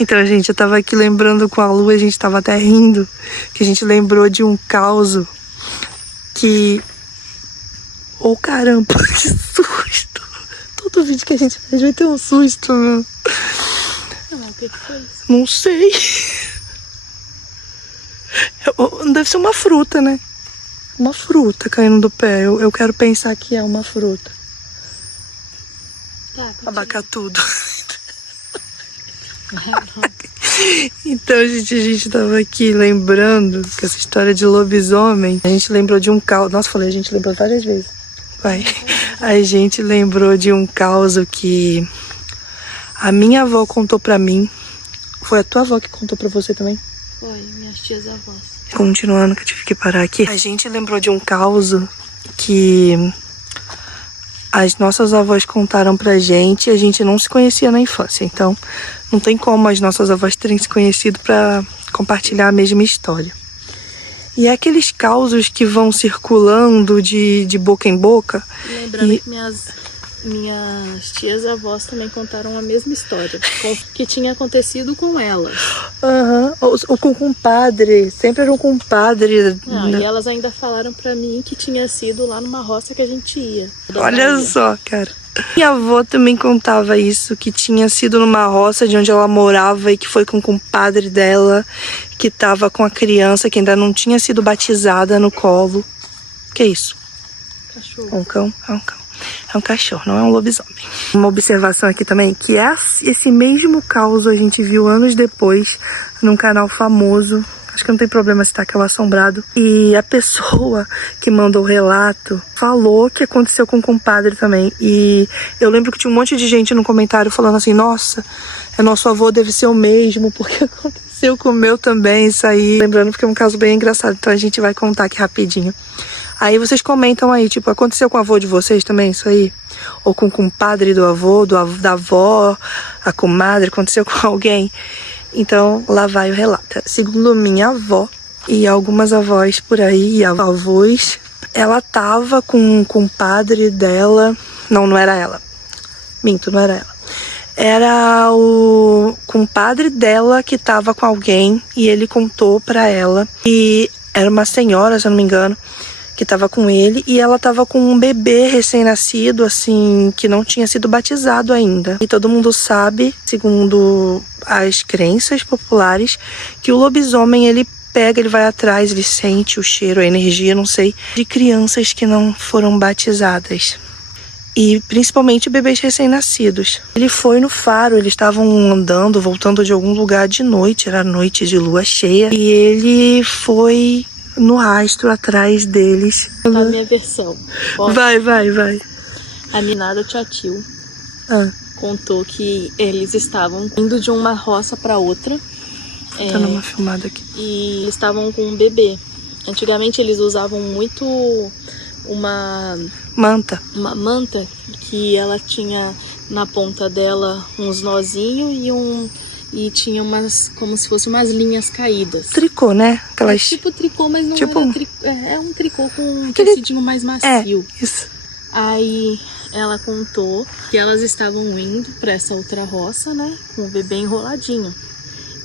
Então, gente, eu tava aqui lembrando com a Lu, a gente tava até rindo, que a gente lembrou de um caso que... Oh, caramba, que susto! Todo vídeo que a gente faz vai ter um susto, meu. O que foi isso? Não sei. Deve ser uma fruta, né? Uma fruta caindo do pé. Eu quero pensar que é uma fruta. Tá, Abacar tudo. Então, gente, a gente tava aqui lembrando que essa história de lobisomem, a gente lembrou de um caos. Nossa, falei, a gente lembrou várias vezes. Vai. A gente lembrou de um caos que a minha avó contou pra mim. Foi a tua avó que contou pra você também? Foi, minhas tias avós. Continuando, que eu tive que parar aqui. A gente lembrou de um caos que as nossas avós contaram pra gente e a gente não se conhecia na infância. Então, não tem como as nossas avós terem se conhecido pra compartilhar a mesma história. E é aqueles causos que vão circulando de boca em boca. Lembrando que minhas tias avós também contaram a mesma história, que tinha acontecido com elas. Aham, ou com o compadre, sempre era um compadre. Não, e elas ainda falaram pra mim que tinha sido lá numa roça que a gente ia. Olha só, cara. Minha avó também contava isso, que tinha sido numa roça de onde ela morava e que foi com o compadre dela, que tava com a criança que ainda não tinha sido batizada no colo. Que isso? Cachorro. É um cão? É um cão. É um cachorro, não é um lobisomem. Uma observação aqui também, que esse mesmo caos a gente viu anos depois num canal famoso. Acho que não tem problema citar que é o Assombrado. E a pessoa que mandou o relato falou que aconteceu com o compadre também. E eu lembro que tinha um monte de gente no comentário falando assim, nossa, nosso avô deve ser o mesmo, porque aconteceu com o meu também isso aí. Lembrando que é um caso bem engraçado, então a gente vai contar aqui rapidinho. Aí vocês comentam aí, tipo, aconteceu com o avô de vocês também isso aí? Ou com o compadre do avô, da avó, a comadre, aconteceu com alguém? Então, lá vai o relato. Segundo minha avó e algumas avós por aí, e avós, ela tava com o compadre dela. Não era ela. Minto, não era ela. Era o compadre dela que tava com alguém e ele contou pra ela. E era uma senhora, se eu não me engano, que tava com ele, e ela tava com um bebê recém-nascido, assim, que não tinha sido batizado ainda. E todo mundo sabe, segundo as crenças populares, que o lobisomem, ele pega, ele vai atrás, ele sente o cheiro, a energia, não sei, de crianças que não foram batizadas. E principalmente bebês recém-nascidos. Ele foi no faro, eles estavam andando, voltando de algum lugar de noite, era noite de lua cheia, e ele foi no rastro atrás deles. Tá a minha versão. Posso? Vai. A minada tia Tio Ah, contou que eles estavam indo de uma roça para outra. tá numa filmada aqui. E eles estavam com um bebê. Antigamente eles usavam muito uma manta que ela tinha na ponta dela uns nozinhos e tinha umas, como se fossem umas linhas caídas. Tricô, né? Aquelas... É tipo tricô, mas não tipo... era tricô. É um tricô com um tecidinho mais macio. É, isso. Aí ela contou que elas estavam indo para essa outra roça, né? Com o bebê enroladinho.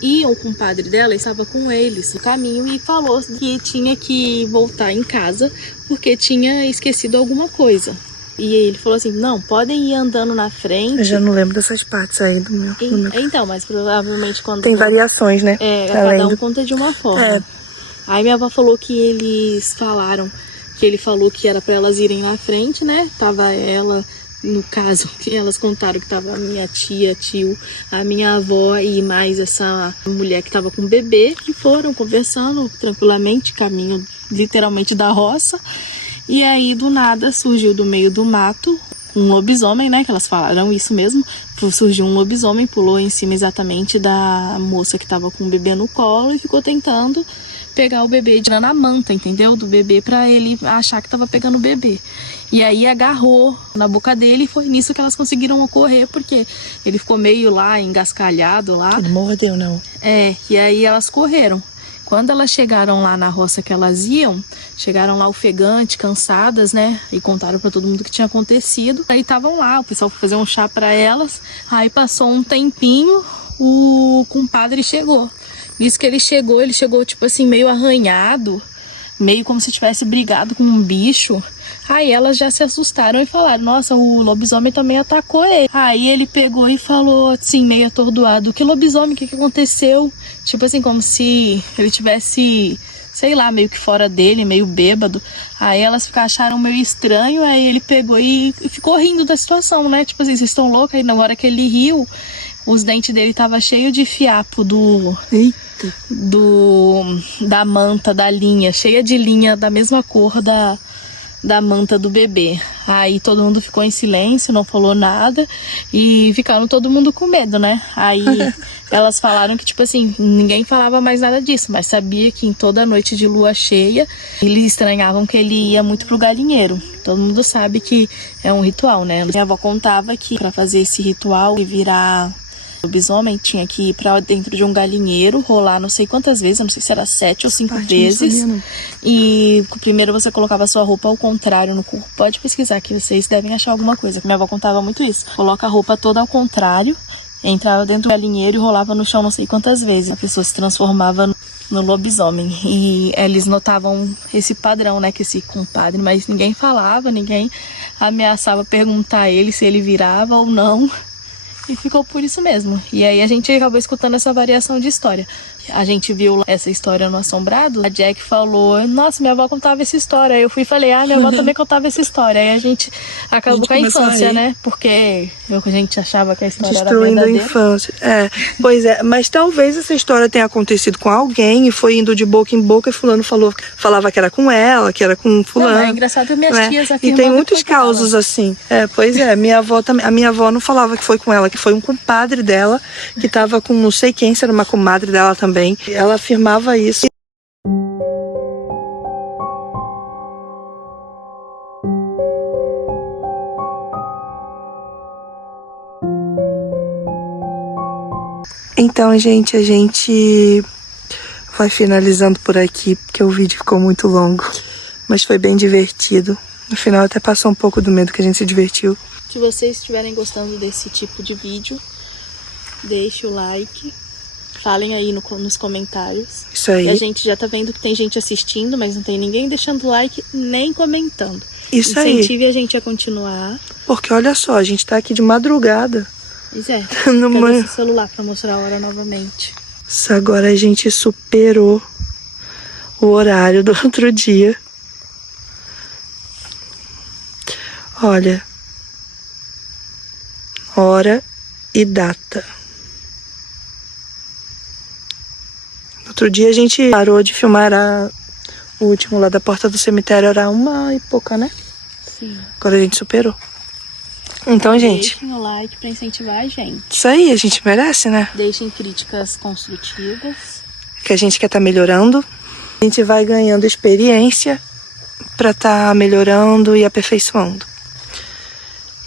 E o compadre dela estava com eles no caminho e falou que tinha que voltar em casa porque tinha esquecido alguma coisa. E ele falou assim, não, podem ir andando na frente. Eu já não lembro dessas partes aí do meu... Então, mas provavelmente quando... Tem variações, né? Cada um conta de uma forma. É. Aí minha avó falou que eles falaram, que ele falou que era para elas irem na frente, né? Tava ela, no caso, que elas contaram que tava a minha tia, tio, a minha avó e mais essa mulher que tava com o bebê. E foram conversando tranquilamente, caminho literalmente da roça. E aí, do nada, surgiu do meio do mato um lobisomem, né? Que elas falaram isso mesmo. Surgiu um lobisomem, pulou em cima exatamente da moça que tava com o bebê no colo e ficou tentando pegar o bebê, tirando a manta, entendeu? Do bebê pra ele achar que tava pegando o bebê. E aí agarrou na boca dele e foi nisso que elas conseguiram correr, porque ele ficou meio lá, engascalhado lá. Tudo mordeu, não? E aí elas correram. Quando elas chegaram lá na roça que elas iam, chegaram lá ofegante, cansadas, né? E contaram pra todo mundo o que tinha acontecido. Aí estavam lá, o pessoal foi fazer um chá pra elas. Aí passou um tempinho, o compadre chegou. Nisso que ele chegou tipo assim, meio arranhado, meio como se tivesse brigado com um bicho. Aí elas já se assustaram e falaram, nossa, o lobisomem também atacou ele. Aí ele pegou e falou assim, meio atordoado, que lobisomem, o que aconteceu? Tipo assim, como se ele tivesse, sei lá, meio que fora dele, meio bêbado. Aí elas acharam meio estranho, aí ele pegou e ficou rindo da situação, né? Tipo assim, vocês estão loucos? Aí na hora que ele riu, os dentes dele estavam cheios de fiapo da manta, da linha, cheia de linha da mesma cor da manta do bebê. Aí todo mundo ficou em silêncio, não falou nada e ficaram todo mundo com medo, né? Aí elas falaram que, tipo assim, ninguém falava mais nada disso, mas sabia que em toda noite de lua cheia eles estranhavam que ele ia muito pro galinheiro. Todo mundo sabe que é um ritual, né? Minha avó contava que para fazer esse ritual e virar lobisomem tinha que ir pra dentro de um galinheiro, rolar não sei quantas vezes, eu não sei se era 7 ou 5 vezes. E primeiro você colocava a sua roupa ao contrário no corpo. Pode pesquisar que vocês devem achar alguma coisa. Minha avó contava muito isso. Coloca a roupa toda ao contrário, entrava dentro do galinheiro e rolava no chão não sei quantas vezes. A pessoa se transformava no lobisomem. E eles notavam esse padrão, né, que esse compadre, mas ninguém falava, ninguém ameaçava perguntar a ele se ele virava ou não. E ficou por isso mesmo. E aí a gente acabou escutando essa variação de história. A gente viu essa história no Assombrado. A Jack falou, nossa, minha avó contava essa história. Aí eu fui e falei, minha avó também contava essa história. Aí a gente acabou com a infância, né? Porque a gente achava que a história era verdadeira. Destruindo a infância. Pois é, mas talvez essa história tenha acontecido com alguém e foi indo de boca em boca e fulano falava que era com ela, que era com fulano. Não, é engraçado que minhas tias afirmam. E tem muitos causos assim. Pois é, a minha avó não falava que foi com ela, que foi um compadre dela, que tava com não sei quem, se era uma comadre dela também. Ela afirmava isso. Então, gente, a gente vai finalizando por aqui, porque o vídeo ficou muito longo, mas foi bem divertido. No final até passou um pouco do medo, que a gente se divertiu. Se vocês estiverem gostando desse tipo de vídeo, deixe o like. Falem aí nos comentários. Isso aí. E a gente já tá vendo que tem gente assistindo, mas não tem ninguém deixando like nem comentando. Isso aí. Incentive a gente a continuar. Porque olha só, a gente tá aqui de madrugada. Pois é. Pega esse celular pra mostrar a hora novamente. Isso, agora a gente superou o horário do outro dia. Olha. Hora e data. Outro dia a gente parou de filmar o último lá da porta do cemitério, era 1h pouca, né? Sim. Agora a gente superou. Então, gente... Deixem o like pra incentivar a gente. Isso aí, a gente merece, né? Deixem críticas construtivas. Que a gente quer estar melhorando. A gente vai ganhando experiência pra estar melhorando e aperfeiçoando.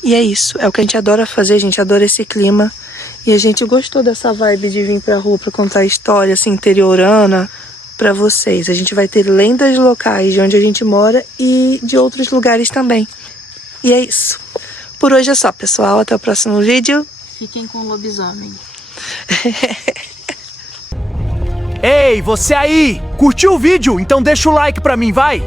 E é isso, é o que a gente adora fazer, a gente adora esse clima. E a gente gostou dessa vibe de vir pra rua pra contar história assim, interiorana pra vocês. A gente vai ter lendas locais de onde a gente mora e de outros lugares também. E é isso. Por hoje é só, pessoal. Até o próximo vídeo. Fiquem com o lobisomem. Ei, você aí! Curtiu o vídeo? Então deixa o like pra mim, vai!